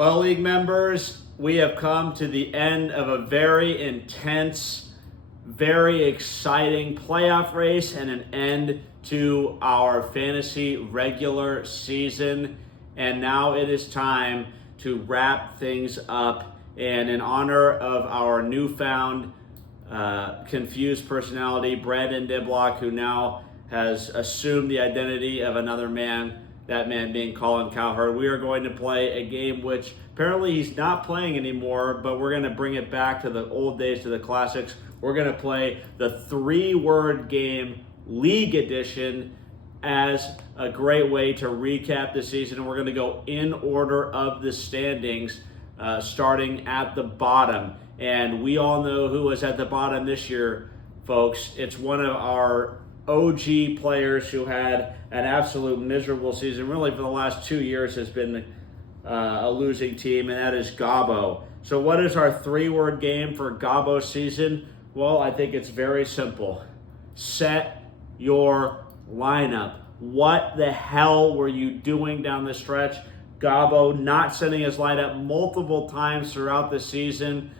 Well, League members, we have come to the end of a very intense, very exciting playoff race and an end to our fantasy regular season. And now it is time to wrap things up. And in honor of our newfound confused personality, Brandon Diblock, who now has assumed the identity of another man, that man being Colin Cowherd, we are going to play a game which apparently he's not playing anymore, but we're going to bring it back to the old days, to the classics. We're going to play the three-word game, League Edition, as a great way to recap the season. And we're going to go in order of the standings, starting at the bottom. And we all know who was at the bottom this year, folks. It's one of our OG players who had an absolute miserable season, really for the last 2 years has been a losing team, and that is Gabo. So what is our three-word game for Gabo's season? Well, I think it's very simple. Set your lineup. What the hell were you doing down the stretch? Gabo not setting his lineup multiple times throughout the season.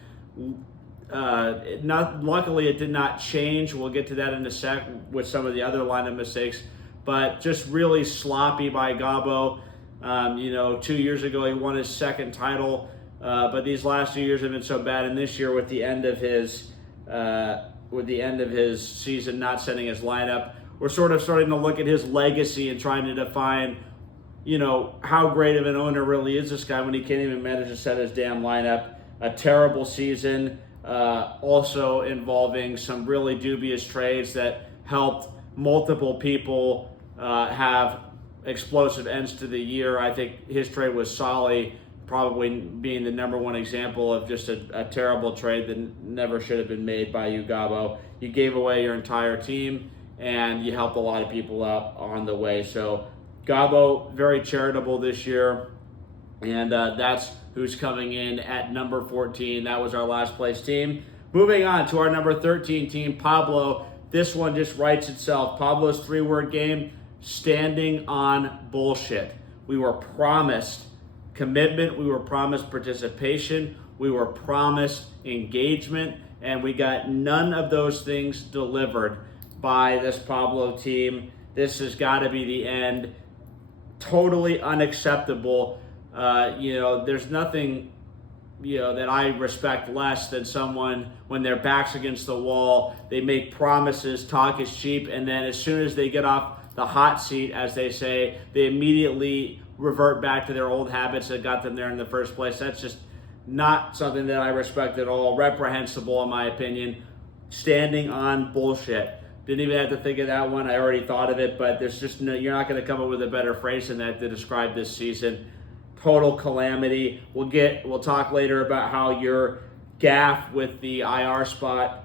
Luckily, it did not change. We'll get to that in a sec with some of the other lineup mistakes, but just really sloppy by Gabo. 2 years ago he won his second title, but these last 2 years have been so bad. And this year, with the end of his season, not setting his lineup, we're sort of starting to look at his legacy and trying to define, how great of an owner really is this guy when he can't even manage to set his damn lineup. A terrible season. Also involving some really dubious trades that helped multiple people have explosive ends to the year. I think his trade with Solly probably being the number one example of just a terrible trade that never should have been made by you, Gabo. You gave away your entire team and you helped a lot of people out on the way. So Gabo, very charitable this year, and that's who's coming in at number 14. That was our last place team. Moving on to our number 13 team, Pablo. This one just writes itself. Pablo's three-word game, standing on bullshit. We were promised commitment. We were promised participation. We were promised engagement. And we got none of those things delivered by this Pablo team. This has got to be the end. Totally unacceptable. There's nothing, that I respect less than someone when their back's against the wall, they make promises, talk is cheap, and then as soon as they get off the hot seat, as they say, they immediately revert back to their old habits that got them there in the first place. That's just not something that I respect at all. Reprehensible, in my opinion. Standing on bullshit. Didn't even have to think of that one. I already thought of it, but there's just you're not going to come up with a better phrase than that to describe this season. Total calamity. We'll talk later about how your gaffe with the IR spot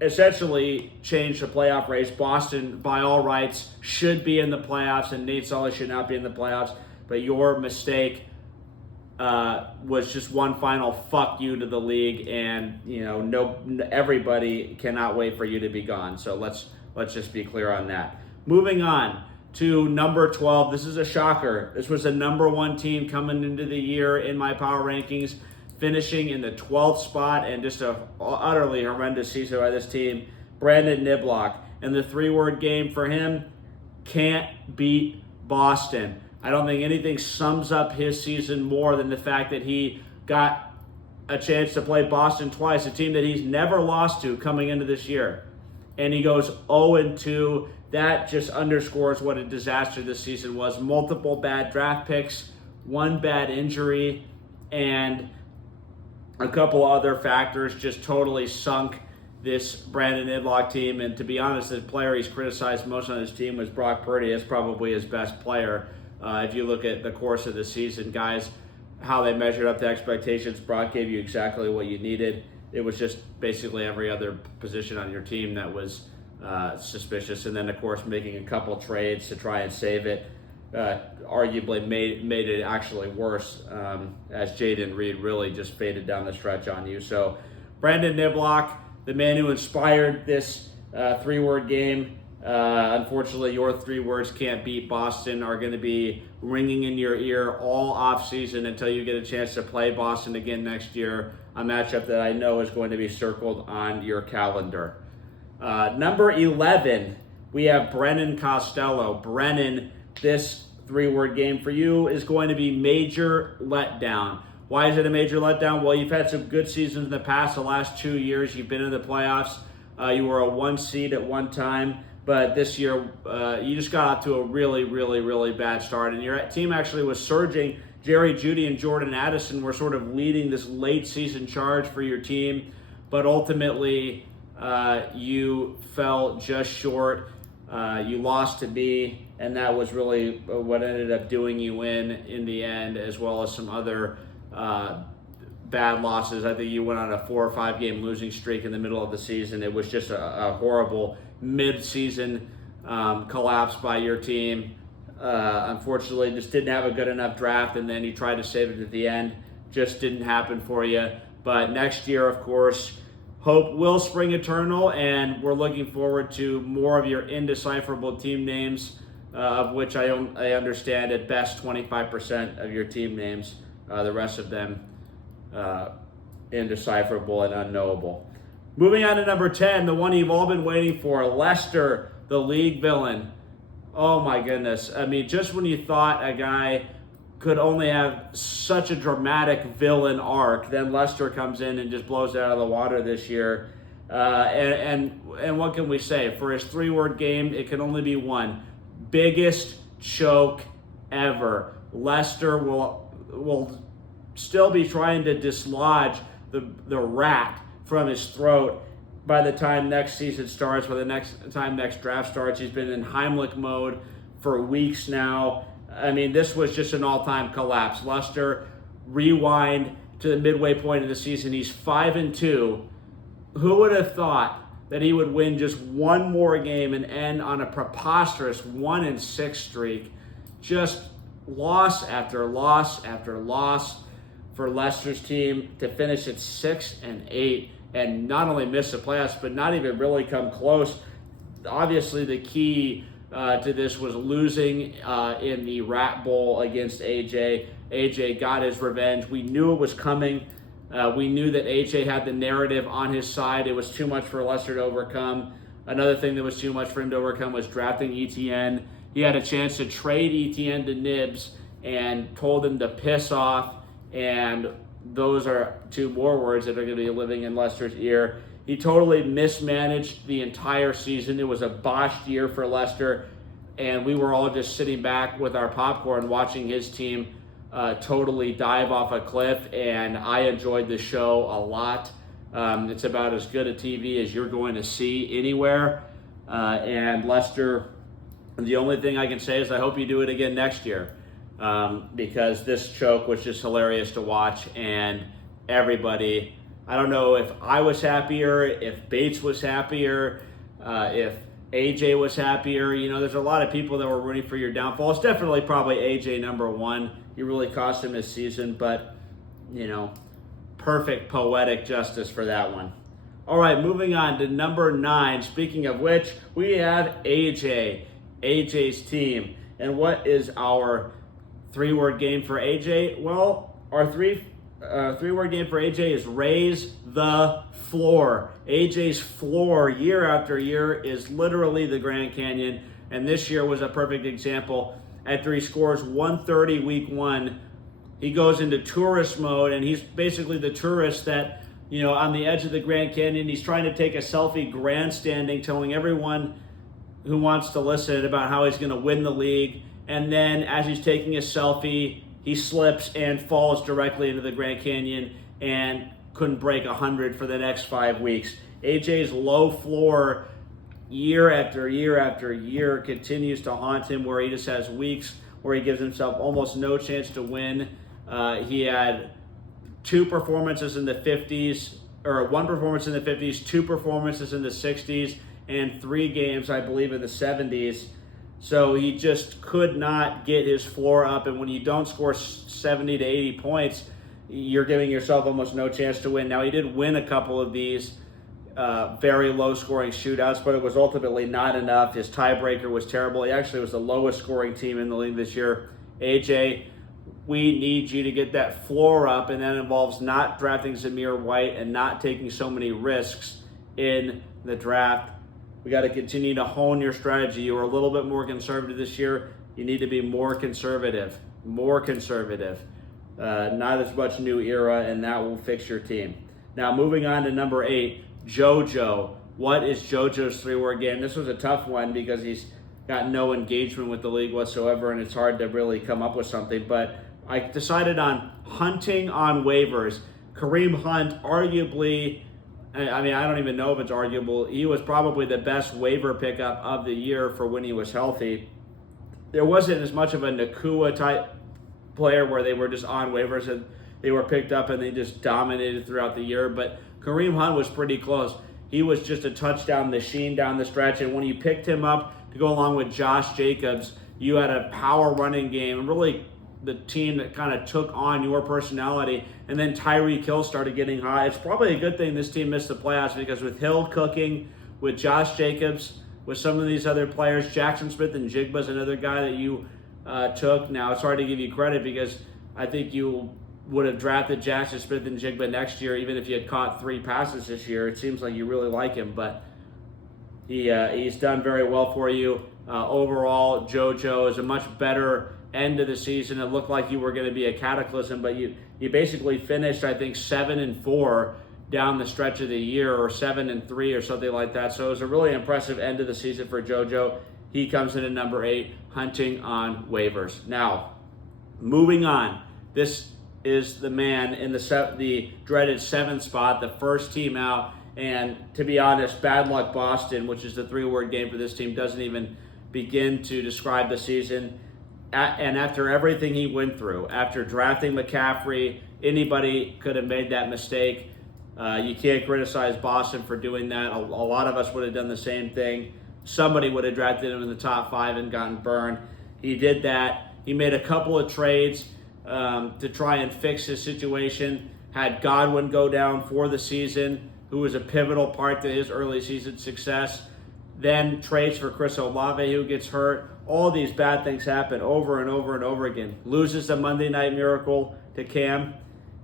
essentially changed the playoff race. Boston, by all rights, should be in the playoffs, and Nate Solly should not be in the playoffs. But your mistake was just one final fuck you to the league, and everybody cannot wait for you to be gone. So let's just be clear on that. Moving on to number 12. This is a shocker. This was the number one team coming into the year in my power rankings, finishing in the 12th spot, and just a utterly horrendous season by this team. Brandon Diblock. And the three-word game for him, can't beat Boston. I don't think anything sums up his season more than the fact that he got a chance to play Boston twice, a team that he's never lost to coming into this year. And he goes 0-2. That just underscores what a disaster this season was. Multiple bad draft picks, one bad injury, and a couple other factors just totally sunk this Brandon Diblock team. And to be honest, the player he's criticized most on his team was Brock Purdy. It's probably his best player. If you look at the course of the season, guys, how they measured up to expectations, Brock gave you exactly what you needed. It was just basically every other position on your team that was suspicious. And then, of course, making a couple trades to try and save it arguably made it actually worse, as Jaden Reed really just faded down the stretch on you. So Brandon Diblock, the man who inspired this three-word game, Unfortunately, your 3 words "can't beat Boston" are going to be ringing in your ear all offseason until you get a chance to play Boston again next year, a matchup that I know is going to be circled on your calendar. Number 11, we have Brennan Costello. Brennan, this 3-word game for you is going to be major letdown. Why is it a major letdown? Well, you've had some good seasons in the past. The last 2 years, you've been in the playoffs. You were a 1 seed at one time. But this year, you just got out to a really, really, really bad start. And your team actually was surging. Jerry Jeudy and Jordan Addison were sort of leading this late season charge for your team. But ultimately, you fell just short. You lost to me, and that was really what ended up doing you in the end, as well as some other bad losses. I think you went on a 4 or 5 game losing streak in the middle of the season. It was just a horrible mid-season collapse by your team. Unfortunately, just didn't have a good enough draft, and then you tried to save it at the end. Just didn't happen for you. But next year, of course, hope will spring eternal, and we're looking forward to more of your indecipherable team names, of which I understand at best 25% of your team names. The rest of them indecipherable and unknowable. Moving on to number 10, the one you've all been waiting for, Lester, the league villain. Oh my goodness. I mean, just when you thought a guy could only have such a dramatic villain arc, then Lester comes in and just blows it out of the water this year. And what can we say? For his 3-word game, it can only be one. Biggest choke ever. Lester will still be trying to dislodge the rat from his throat by the time next season starts, by the next draft starts. He's been in Heimlich mode for weeks now. I mean, this was just an all-time collapse. Lester, rewind to the midway point of the season, he's 5-2. Who would have thought that he would win just one more game and end on a preposterous 1-6 streak? Just loss after loss after loss for Lester's team to finish at 6-8 and not only miss the playoffs, but not even really come close. Obviously, the key to this was losing in the Rat Bowl against AJ. AJ got his revenge. We knew it was coming. We knew that AJ had the narrative on his side. It was too much for Lester to overcome. Another thing that was too much for him to overcome was drafting ETN. He had a chance to trade ETN to Nibs and told him to piss off, and those are 2 more words that are going to be living in Lester's ear. He totally mismanaged the entire season. It was a botched year for Lester, and we were all just sitting back with our popcorn watching his team totally dive off a cliff, and I enjoyed the show a lot. It's about as good a TV as you're going to see anywhere. And Lester, the only thing I can say is I hope you do it again next year, because this choke was just hilarious to watch, and everybody, I don't know if I was happier, if Bates was happier, if AJ was happier. You know, there's a lot of people that were rooting for your downfall. It's definitely probably AJ number 1. You really cost him his season, but, you know, perfect poetic justice for that one. All right, moving on to number 9. Speaking of which, we have AJ, AJ's team. And what is our 3-word game for AJ? Well, our 3-word game for AJ is raise the floor. AJ's floor year after year is literally the Grand Canyon, and this year was a perfect example. After he scores 130 week 1, he goes into tourist mode, and he's basically the tourist that, you know, on the edge of the Grand Canyon, he's trying to take a selfie grandstanding, telling everyone who wants to listen about how he's going to win the league. And then as he's taking a selfie, he slips and falls directly into the Grand Canyon and couldn't break 100 for the next 5 weeks. AJ's low floor year after year after year continues to haunt him, where he just has weeks where he gives himself almost no chance to win. He had 2 performances in the 50s, or 1 performance in the 50s, 2 performances in the 60s, and 3 games, I believe, in the 70s. So he just could not get his floor up, and when you don't score 70 to 80 points, you're giving yourself almost no chance to win. Now, he did win a couple of these very low-scoring shootouts, but it was ultimately not enough. His tiebreaker was terrible. He actually was the lowest-scoring team in the league this year. AJ, we need you to get that floor up, and that involves not drafting Zamir White and not taking so many risks in the draft. We got to continue to hone your strategy. You were a little bit more conservative this year. You need to be more conservative. Not as much new era, and that will fix your team. Now, moving on to number 8, JoJo. What is JoJo's 3-word game? This was a tough one because he's got no engagement with the league whatsoever, and it's hard to really come up with something. But I decided on hunting on waivers. Kareem Hunt, arguably, I mean, I don't even know if it's arguable. He was probably the best waiver pickup of the year for when he was healthy. There wasn't as much of a Nakua type player where they were just on waivers and they were picked up and they just dominated throughout the year. But Kareem Hunt was pretty close. He was just a touchdown machine down the stretch. And when you picked him up to go along with Josh Jacobs, you had a power running game. And really the team that kind of took on your personality. And then Tyreek Hill started getting hot. It's probably a good thing this team missed the playoffs because with Hill cooking, with Josh Jacobs, with some of these other players, Jackson Smith and Jigba's another guy that you took. Now, it's hard to give you credit because I think you would have drafted Jackson Smith and Jigba next year, even if you had caught 3 passes this year. It seems like you really like him, but he's done very well for you. Overall, JoJo is a much better end of the season. It looked like you were going to be a cataclysm, but you basically finished, I think, 7-4 down the stretch of the year, or 7-3 or something like that. So it was a really impressive end of the season for JoJo. He comes in at number 8, hunting on waivers. Now, moving on. This is the man in the dreaded 7th spot, the first team out. And to be honest, bad luck Boston, which is the 3-word game for this team, doesn't even begin to describe the season. And after everything he went through, after drafting McCaffrey, anybody could have made that mistake. You can't criticize Boston for doing that. A lot of us would have done the same thing. Somebody would have drafted him in the top 5 and gotten burned. He did that. He made a couple of trades to try and fix his situation. Had Godwin go down for the season, who was a pivotal part to his early season success. Then trades for Chris Olave, who gets hurt. All these bad things happen over and over and over again. Loses the Monday Night Miracle to Cam.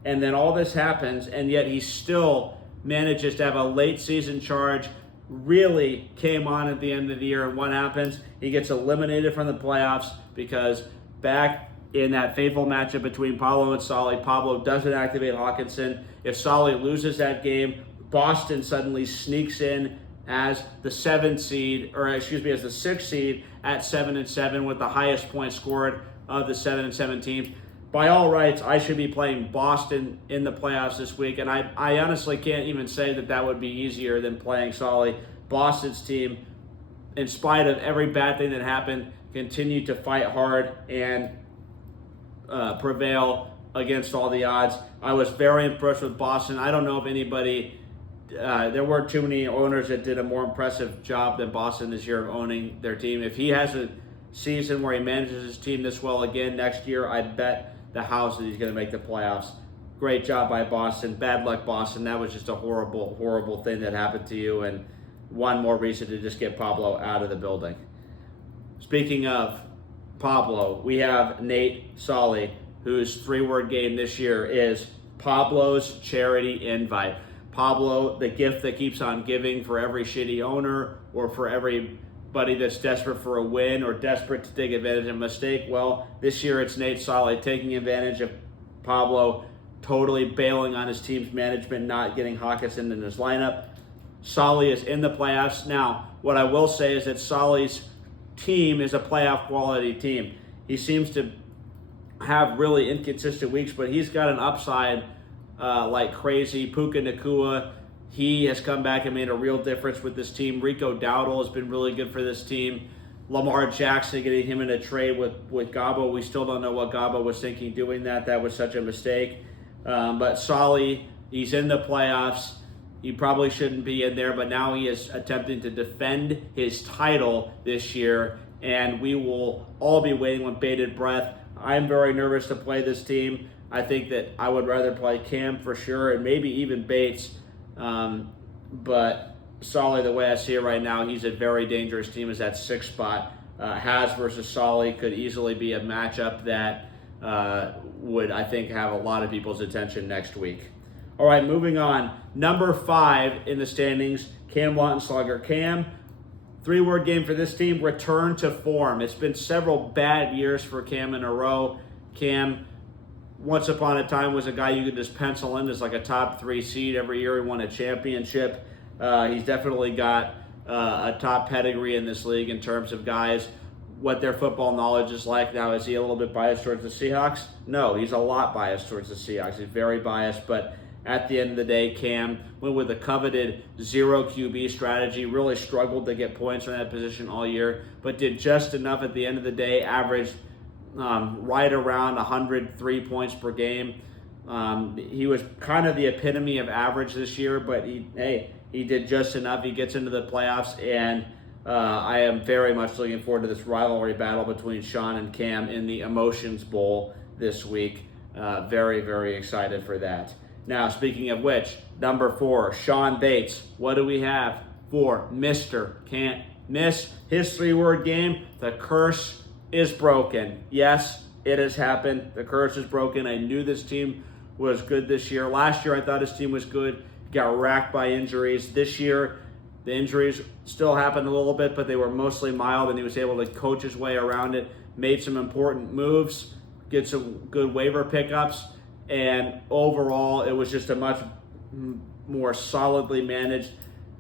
And then all this happens, and yet he still manages to have a late season charge. Really came on at the end of the year, and what happens? He gets eliminated from the playoffs because back in that fateful matchup between Pablo and Solly, Pablo doesn't activate Hawkinson. If Solly loses that game, Boston suddenly sneaks in as the 7th seed, as the 6th seed at 7-7 with the highest points scored of the 7-7 teams. By all rights, I should be playing Boston in the playoffs this week, and I honestly can't even say that would be easier than playing Solly. Boston's team, in spite of every bad thing that happened, continued to fight hard and prevail against all the odds. I was very impressed with Boston. I don't know if anybody, there weren't too many owners that did a more impressive job than Boston this year of owning their team. If he has a season where he manages his team this well again next year, I bet the house that he's going to make the playoffs. Great job by Boston. Bad luck, Boston. That was just a horrible, horrible thing that happened to you, and one more reason to just get Pablo out of the building. Speaking of Pablo, we have Nate Solly, whose 3-word game this year is Pablo's charity invite. Pablo, the gift that keeps on giving for every shitty owner or for everybody that's desperate for a win or desperate to take advantage of a mistake. Well, this year it's Nate Solly taking advantage of Pablo, totally bailing on his team's management, not getting Hawkinson in his lineup. Solly is in the playoffs. Now, what I will say is that Solly's team is a playoff quality team. He seems to have really inconsistent weeks, but he's got an upside like crazy. Puka Nakua, he has come back and made a real difference with this team. Rico Dowdle has been really good for this team. Lamar Jackson, getting him in a trade with Gabo. We still don't know what Gabo was thinking doing that. That was such a mistake. But Solly, he's in the playoffs. He probably shouldn't be in there, but now he is attempting to defend his title this year, and we will all be waiting with bated breath. I'm very nervous to play this team. I think that I would rather play Cam for sure, and maybe even Bates. but Solly, the way I see it right now, he's a very dangerous team as that 6th spot. Has versus Solly could easily be a matchup that would, I think, have a lot of people's attention next week. All right, moving on. Number 5 in the standings, Cam Slugger. Cam, 3-word game for this team, return to form. It's been several bad years for Cam in a row. Cam, once upon a time, was a guy you could just pencil in as like a top 3 seed every year. He won a championship. He's definitely got a top pedigree in this league in terms of guys, what their football knowledge is like. Now, is he a little bit biased towards the Seahawks? No, he's a lot biased towards the Seahawks. He's very biased, but at the end of the day, Cam went with a coveted 0 QB strategy, really struggled to get points from that position all year, but did just enough at the end of the day, averaged right around 103 points per game. He was kind of the epitome of average this year, but he did just enough. He gets into the playoffs, and I am very much looking forward to this rivalry battle between Sean and Cam in the Emotions Bowl this week. Very, very excited for that. Now, speaking of which, number 4, Sean Bates. What do we have for Mr. Can't Miss? His 3-word game, the curse is broken. Yes, it has happened. The curse is broken. I knew this team was good this year. Last year, I thought his team was good. Got racked by injuries. This year, the injuries still happened a little bit, but they were mostly mild, and he was able to coach his way around it, made some important moves, get some good waiver pickups, and overall, it was just a much more solidly managed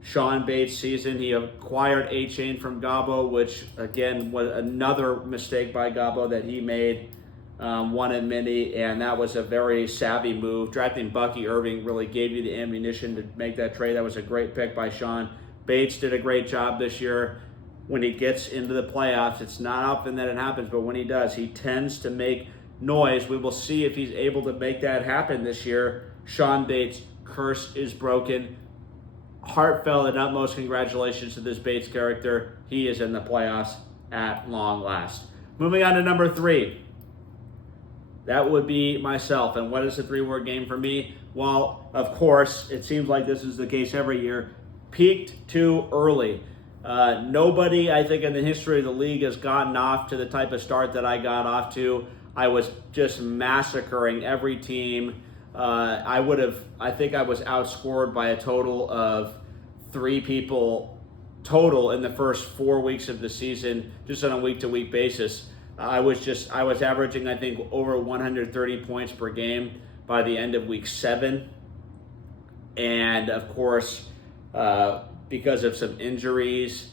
Sean Bates season. He acquired A-Chain from Gabo, which, again, was another mistake by Gabo that he made, one in many, and that was a very savvy move. Drafting Bucky Irving really gave you the ammunition to make that trade. That was a great pick by Sean. Bates did a great job this year. When he gets into the playoffs, it's not often that it happens, but when he does, he tends to make noise. We will see if he's able to make that happen this year. Sean Bates, curse is broken. Heartfelt and utmost congratulations to this Bates character. He is in the playoffs at long last. Moving on to number 3. That would be myself. And what is the 3-word game for me? Well, of course, it seems like this is the case every year. Peaked too early. Nobody, I think, in the history of the league has gotten off to the type of start that I got off to. I was just massacring every team. I think I was outscored by a total of 3 people total in the first 4 weeks of the season, just on a week-to-week basis. I was averaging, I think, over 130 points per game by the end of week 7. And of course, because of some injuries,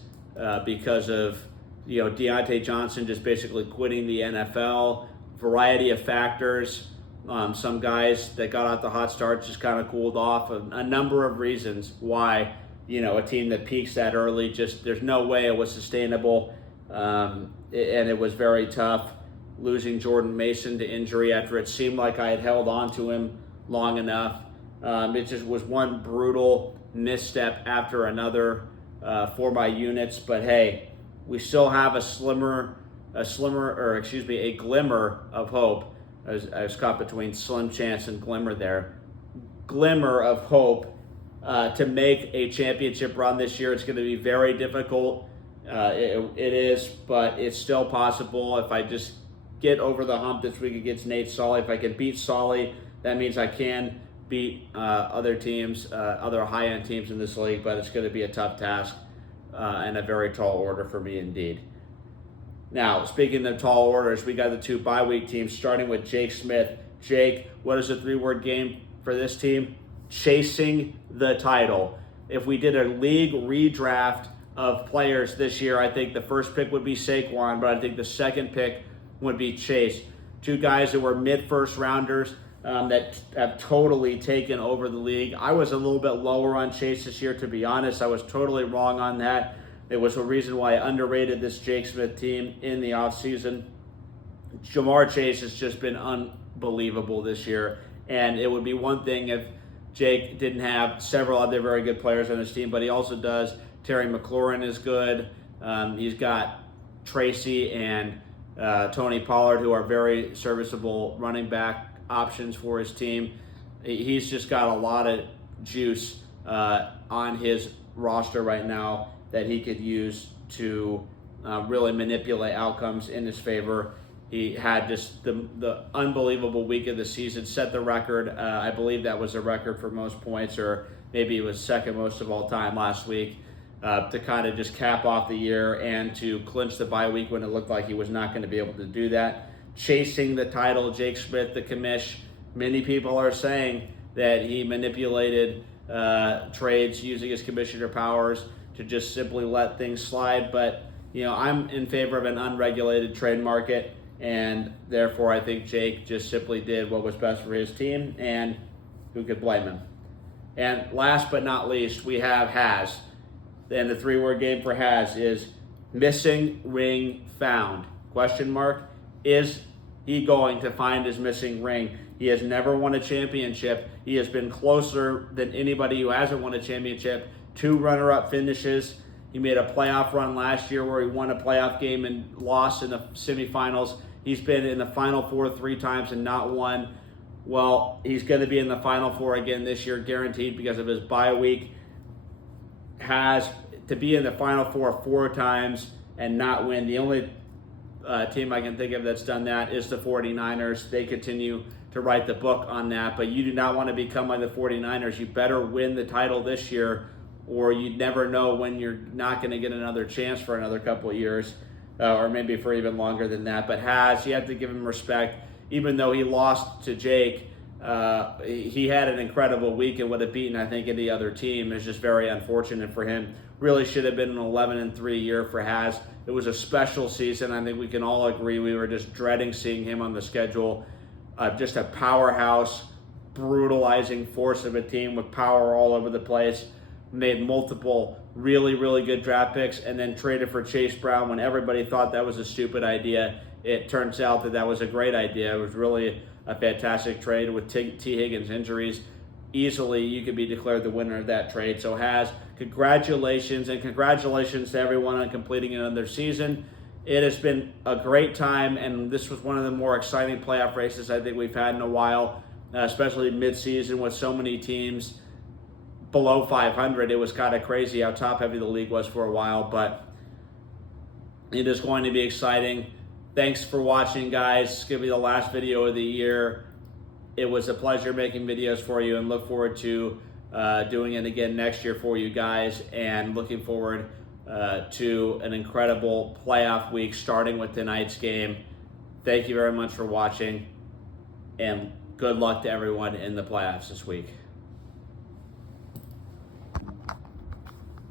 because of Deontay Johnson just basically quitting the NFL, variety of factors. Some guys that got out the hot start just kind of cooled off. A number of reasons why a team that peaks that early, just there's no way it was sustainable, and it was very tough. Losing Jordan Mason to injury after it seemed like I had held on to him long enough. It just was one brutal misstep after another for my units. But hey, we still have a glimmer of hope. I was caught between slim chance and glimmer there. Glimmer of hope to make a championship run this year. It's going to be very difficult. It is, but it's still possible. If I just get over the hump this week against Nate Solly, if I can beat Solly, that means I can beat other teams, other high-end teams in this league, but it's going to be a tough task and a very tall order for me indeed. Now, speaking of tall orders, we got the 2 bye-week teams, starting with Jake Smith. Jake, what is the 3-word game for this team? Chasing the title. If we did a league redraft of players this year, I think the first pick would be Saquon, but I think the second pick would be Chase. 2 guys that were mid-first rounders that have totally taken over the league. I was a little bit lower on Chase this year, to be honest. I was totally wrong on that. It was a reason why I underrated this Jake Smith team in the offseason. Jamar Chase has just been unbelievable this year, and it would be one thing if Jake didn't have several other very good players on his team, but he also does. Terry McLaurin is good. He's got Tracy and Tony Pollard, who are very serviceable running back options for his team. He's just got a lot of juice on his roster right now that he could use to really manipulate outcomes in his favor. He had just the unbelievable week of the season, set the record. I believe that was a record for most points, or maybe it was second most of all time last week, to kind of just cap off the year and to clinch the bye week when it looked like he was not going to be able to do that. Chasing the title, Jake Smith, the commish. Many people are saying that he manipulated trades using his commissioner powers to just simply let things slide. But, I'm in favor of an unregulated trade market, and therefore I think Jake just simply did what was best for his team, and who could blame him? And last but not least, we have Has. And the 3-word game for Has is missing ring found. Question mark. Is he going to find his missing ring? He has never won a championship. He has been closer than anybody who hasn't won a championship. 2 runner-up finishes. He made a playoff run last year where he won a playoff game and lost in the semifinals. He's been in the Final Four 3 times and not won. Well, he's going to be in the Final Four again this year, guaranteed, because of his bye week. Has to be in the Final Four 4 times and not win. The only team I can think of that's done that is the 49ers. They continue to write the book on that, but you do not want to become like the 49ers. You better win the title this year, or you never know when you're not going to get another chance for another couple of years, or maybe for even longer than that. But you have to give him respect. Even though he lost to Jake, he had an incredible week and would have beaten, I think, any other team. It's just very unfortunate for him. Really should have been an 11-3 year for Has. It was a special season. I think we can all agree. We were just dreading seeing him on the schedule. Just a powerhouse, brutalizing force of a team with power all over the place. Made multiple really, really good draft picks, and then traded for Chase Brown when everybody thought that was a stupid idea. It turns out that was a great idea. It was really a fantastic trade with T. Higgins' injuries. Easily, you could be declared the winner of that trade. So congratulations, and congratulations to everyone on completing another season. It has been a great time, and this was one of the more exciting playoff races I think we've had in a while, especially mid-season with so many teams below 500. It was kind of crazy how top-heavy the league was for a while, but it is going to be exciting. Thanks for watching, guys. It's going to be the last video of the year. It was a pleasure making videos for you, and look forward to doing it again next year for you guys, and looking forward to an incredible playoff week starting with tonight's game. Thank you very much for watching, and good luck to everyone in the playoffs this week.